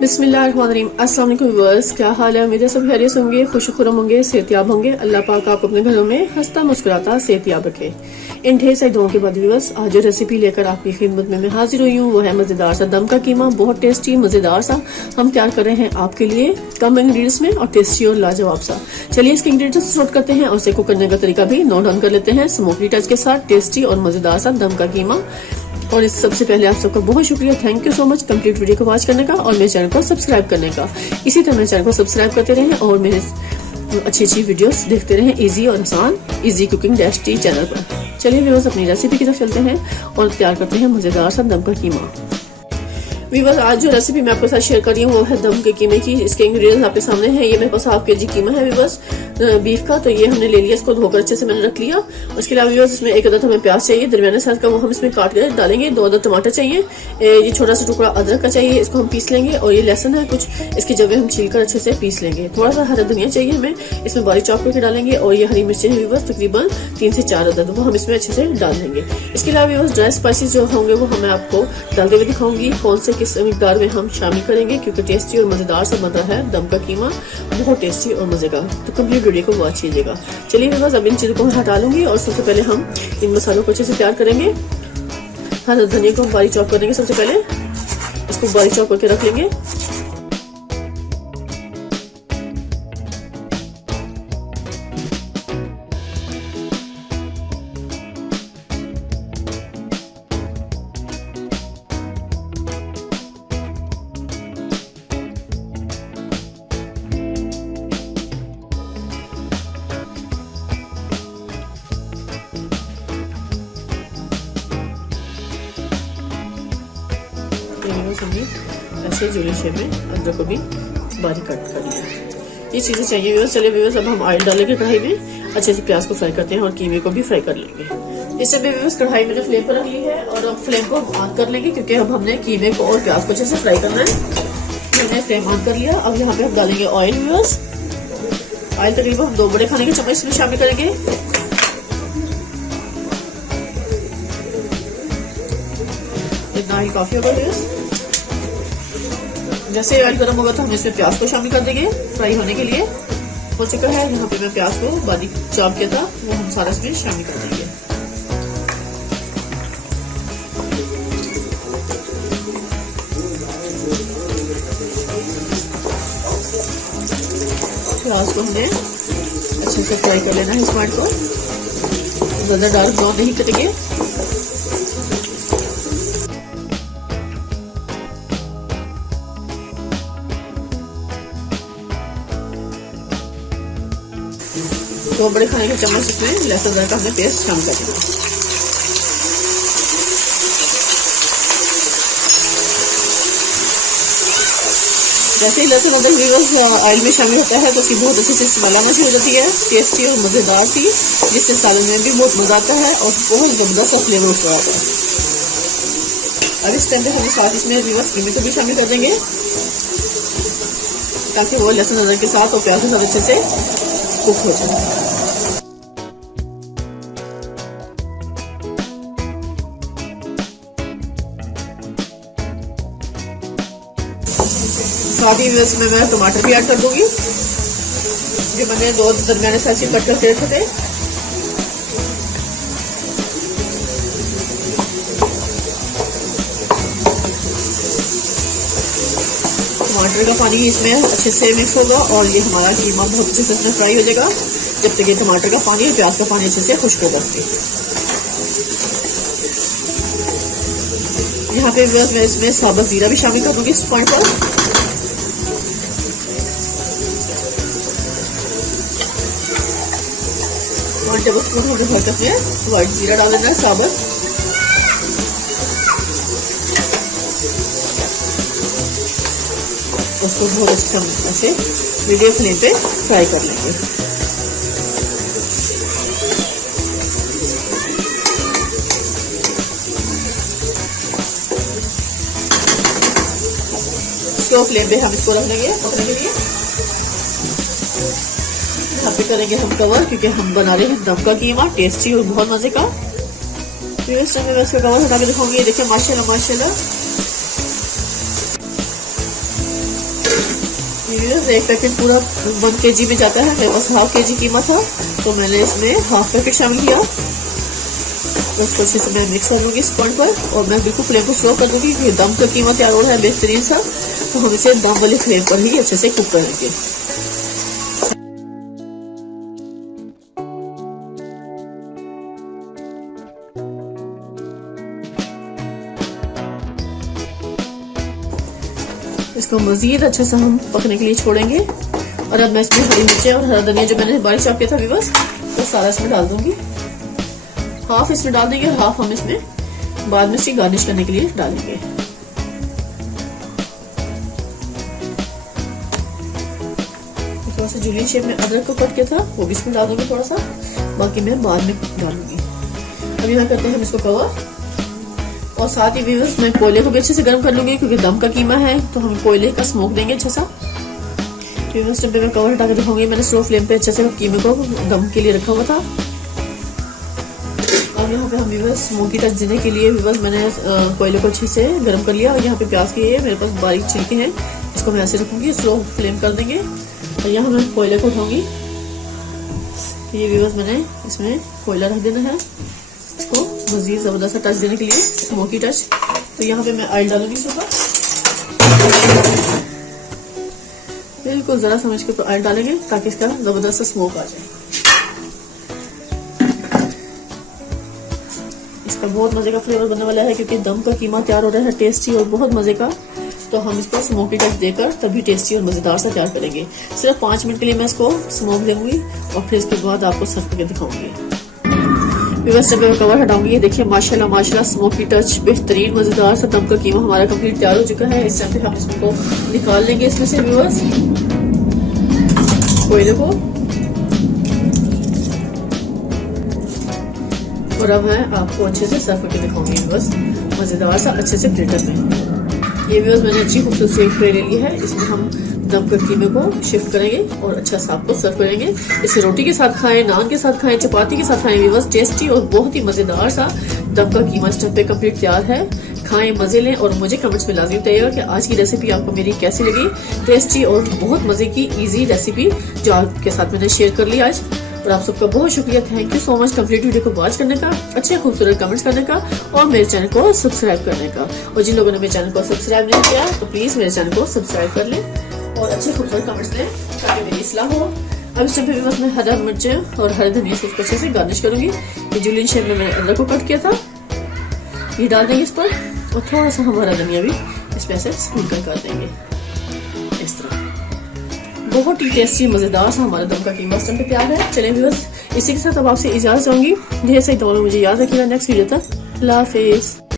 बिस्मिल्लाहिर्रहमानिर्रहीम। अस्सलाम वालेकुम व्यूअर्स, क्या हाल है? उम्मीद है सब खैरियत होंगे, खुशखुरम होंगे, सेहतयाब होंगे। अल्लाह पाक आप अपने घरों में हंसता मुस्कुराता सेहतयाब रखे। इन ढेर सारी दुआओं के बाद व्यूअर्स, आज जो रेसिपी लेकर आपकी खिदमत में मैं हाजिर हुई हूँ वो है मजेदार सा दम का कीमा। बहुत टेस्टी मजेदार सा हम तैयार कर रहे हैं आपके लिए कम इंग्रेडिएंट्स में और टेस्टी और लाजवाब सा। चलिए इसके इंग्रेडिएंट्स नोट करते हैं और इसे कुक करने का तरीका भी नोट डाउन कर लेते हैं। स्मोकी टच के साथ टेस्टी और मजेदार सा दम का कीमा। और इस सबसे पहले आप सबका बहुत शुक्रिया, thank you so much complete video को वॉच करने का और मेरे चैनल को सब्सक्राइब करने का। इसी तरह मेरे चैनल को सब्सक्राइब करते रहें और मेरे अच्छी वीडियोस देखते रहें इजी और आसान easy cooking dash T channel पर। चलिए व्यूअर्स अपनी रेसिपी की तरफ चलते हैं और तैयार करते हैं मजेदार सा दम का कीमा। व्यूअर्स आज जो रेसिपी मैं आपके साथ शेयर कर रही हूँ वो है दम के कीमे की। इसके इंग्रेडिएंट्स आपके सामने हैं। ये मेरे पास हाफ केजी कीमा है व्यूअर्स बीफ का, तो ये हमने ले लिया, इसको धोकर अच्छे से मैंने रख लिया। उसके अलावा व्यूअर्स इसमें एक अदद हमें प्याज चाहिए दरमियाने साइज का, वो हम इसमें काट कर डालेंगे। 2 अदद टमाटर चाहिए, ये छोटा सा टुकड़ा अदरक का चाहिए, इसको हम पीस लेंगे। और ये लहसुन है कुछ, इसकी जगह हम छीलकर अच्छे से पीस लेंगे। थोड़ा सा हरा धनिया चाहिए हमें, इसमें बारीक चॉप करके डालेंगे। और ये हरी मिर्चें व्यूअर्स तकरीबन 3 से 4 अदद, वो हम इसमें अच्छे से डाल देंगे। इसके अलावा व्यूअर्स ड्राई स्पाइसेस जो होंगे वो मैं आपको डालते हुए दिखाऊंगी कौन से किस मिकदार में हम शामिल करेंगे, क्योंकि टेस्टी और मजेदार सा बन रहा है दम का कीमा, बहुत टेस्टी और मजे का। तो कंप्लीट वीडियो को वॉच कीजिएगा। चलिए व्यूअर्स अब इन चीजों को हटा लूंगी और सबसे पहले हम इन मसालों को अच्छे से तैयार करेंगे। हरा धनिया को हम बारीक चॉप करेंगे, सबसे पहले इसको बारीक चॉप करके रख लेंगे। ऐसे जुड़े शेप में अदरक को भी बारीक कट कर लिया। ये चीजें चाहिए व्यूअर्स। चलिए व्यूअर्स अब हम ऑयल डालेंगे कढ़ाई में, अच्छे से प्याज को फ्राई करते हैं और कीमे को भी फ्राई कर लेंगे। इस समय व्यूअर्स कढ़ाई मैंने फ्लेम पर रख ली है और अब फ्लेम को ऑन कर लेंगे, क्योंकि अब हमने कीमे को और प्याज को अच्छे से फ्राई करना है। हमने फ्लेम ऑन कर लिया। अब यहाँ पे हम डालेंगे ऑयल व्यूअर्स। ऑयल तकरीबन हम 2 बड़े खाने के चम्मच इसमें शामिल करेंगे। इतना ही काफी होगा व्यूअर्स। जैसे ऑयल गर्म होगा तो हम इसमें प्याज को शामिल कर देंगे फ्राई होने के लिए। हो चुका है, यहाँ पे मैं प्याज को बारीक चॉप किया था वो हम सारा इसमें शामिल कर देंगे। प्याज को हमें अच्छे से फ्राई कर लेना है। इस पार्ट को ज्यादा डार्क ब्राउन नहीं करेंगे। दो बड़े खाने के चम्मच इसमें लहसुन अदरक का हमने पेस्ट शामिल कर दिया। जैसे ही लहसुन अदरक व्यूअर्स ऑयल में शामिल होता है तो उसकी बहुत अच्छी से स्मेल आना शुरू हो जाती है, टेस्टी और मजेदार सी, जिससे सालन में भी बहुत मजा आता है और बहुत जबरदस्त सा फ्लेवर उठ आता है। अब इस टाइम पे हम साथ इसमें व्यूअर्स कीमे को भी शामिल कर देंगे, ताकि वो लहसुन अदरक के साथ और प्याज के साथ अच्छे से कुक हो जाए। साथ ही इसमें मैं टमाटर भी ऐड कर दूंगी, जो मैंने 2 दरमियाने साइज के कट करके रखे थे। टमाटर का पानी इसमें अच्छे से मिक्स होगा और ये हमारा कीमा बहुत अच्छे से इसमें फ्राई हो जाएगा, जब तक ये टमाटर का पानी और प्याज का पानी अच्छे से खुश्क हो जाती है। यहाँ पे मैं इसमें साबुत जीरा भी शामिल कर दूंगी इस पॉइंट पर। टेबल स्पून हमने भरकर इसमें व्हाइट जीरा डाल देना है साबुत। उसको बहुत अच्छे से मीडियम फ्लेम पे फ्राई कर लेंगे। स्लो फ्लेम पे हम इसको रख लेंगे पकने के लिए। यहाँ पे करेंगे हम कवर, क्योंकि हम बना रहे हैं दम का कीमा, टेस्टी और बहुत मजे का। तो इस टाइम मैं इसका कवर हटा के दिखाऊंगी। देखिए माशाल्लाह माशाल्लाह एक पैकेट पूरा 1 kg में जाता है, मेरे पास हाफ kg कीमा था तो मैंने इसमें हाफ पैकेट शामिल किया। उसको अच्छे से मैं मिक्स कर लूंगी इस पॉइंट पर, और मैं बिल्कुल फ्लेम को स्लो कर दूंगी क्योंकि दम का कीमा तैयार हो रहा है बेहतरीन सा, तो हम इसे दम वाली फ्लेम पर ही अच्छे से कुक करेंगे। इसको मजीद अच्छे से हम पकने के लिए छोड़ेंगे। और अब मैं इसमें हरी मिर्चें और हरा धनिया जो मैंने बारीक चॉप किया था व्यूअर्स, तो सारा इसमें डाल दूंगी। हाफ इसमें डाल देंगे, हाफ हम इसमें बाद में इसकी गार्निश करने के लिए डालेंगे। थोड़ा सा जूलियन शेप में अदरक को कट किया था वो भी इसमें डाल दूंगी थोड़ा सा, बाकी मैं बाद में डालूंगी। अब यहाँ करते हैं हम इसको कवर, और साथ ही व्यूअर्स मैं कोयले को भी अच्छे से गर्म कर लूंगी क्योंकि दम का कीमा है तो हम कोयले का स्मोक देंगे अच्छा सा। व्यूअर्स जब मैं कवर हटा के दिखाऊंगी, मैंने स्लो फ्लेम पे अच्छे से कीमे को दम के लिए रखा हुआ था। और यहाँ पे हम व्यूअर्स स्मोकी टच देने के लिए व्यूअर्स मैंने कोयले को अच्छे से गर्म कर लिया। और यहाँ पे प्याज की है मेरे पास बारीक छिलके हैं, इसको मैं ऐसे रखूंगी, स्लो फ्लेम कर देंगे। और यहाँ मैं कोयले को उठाऊंगी, ये व्यूअर्स मैंने इसमें कोयला रख देना है इसको मजीद जबरदस्त टच देने के लिए, स्मोकी टच। तो यहाँ पे मैं ऑयल डालूंगी इसके ऊपर, बिल्कुल जरा समझ के ऑयल डालेंगे ताकि इसका जबरदस्त स्मोक आ जाए। इसका बहुत मजे का फ्लेवर बनने वाला है क्योंकि दम का कीमा तैयार हो रहा है टेस्टी और बहुत मजे का, तो हम इसको स्मोकी टच देकर तभी टेस्टी और मजेदार सा तैयार करेंगे। सिर्फ 5 मिनट के लिए मैं इसको स्मोक दूंगी और फिर इसके बाद आपको सर्व करके दिखाऊंगी। जब मैं कवर हटाऊंगी, ये देखिए माशाल्लाह माशाल्लाह स्मोकी टच बेहतरीन मजेदार सा दम का कीमा हमारा कंप्लीट तैयार हो चुका है। इस टाइम पे हम इसको निकाल लेंगे इसमें से व्यूअर्स कोयले को, और अब मैं आपको अच्छे से सर्व करके दिखाऊंगी व्यूअर्स मजेदार सा अच्छे से प्लेटर में। ये व्यूअर्स मैंने अच्छी खूबसूरत सी ट्रे ले ली है, इसमें हम दम का कीमे को शिफ्ट करेंगे और अच्छा सा आपको सर्व करेंगे। इसे रोटी के साथ खाएं, नान के साथ खाएं, चपाती के साथ खाएं व्यूअर्स, टेस्टी और बहुत ही मजेदार सा दम का कीमा इस टाइम पे कंप्लीट तैयार है। खाएं, मजे लें और मुझे कमेंट्स में लाजमी बताइएगा कि आज की रेसिपी आपको मेरी कैसी लगी। टेस्टी और बहुत मजे की इजी रेसिपी जो आपके साथ मैंने शेयर कर ली आज। और आप सबका बहुत शुक्रिया, thank you so much complete video को वॉच करने का, अच्छे खूबसूरत कमेंट्स करने का और मेरे चैनल को सब्सक्राइब करने का। और जिन लोगों ने मेरे चैनल को सब्सक्राइब नहीं किया तो प्लीज मेरे चैनल को सब्सक्राइब कर लें और अच्छे खूबसूरत कमेंट्स दें ताकि मेरी इस्लाह हो। अब इस टाइम पे बस मैं हरा मिर्चें और हरे धनिया से उसको अच्छे से गार्निश करूंगी। ये जूलियन शेप में मैंने अदरक को कट किया था, ये डाल देंगे इस पर, और थोड़ा सा हम हरा धनिया भी इस पे ऐसे स्प्रिंकल कर देंगे इस तरह। बहुत ही टेस्टी मजेदार सा हमारा दम का कीमा इस टाइम पे तैयार है। चलें व्यूअर्स, इसी के साथ अब आपसे इजाजत चाहूंगी। ढेर सारी दुआएं मुझे याद रखिएगा। नेक्स्ट वीडियो तक अल्लाह हाफिज।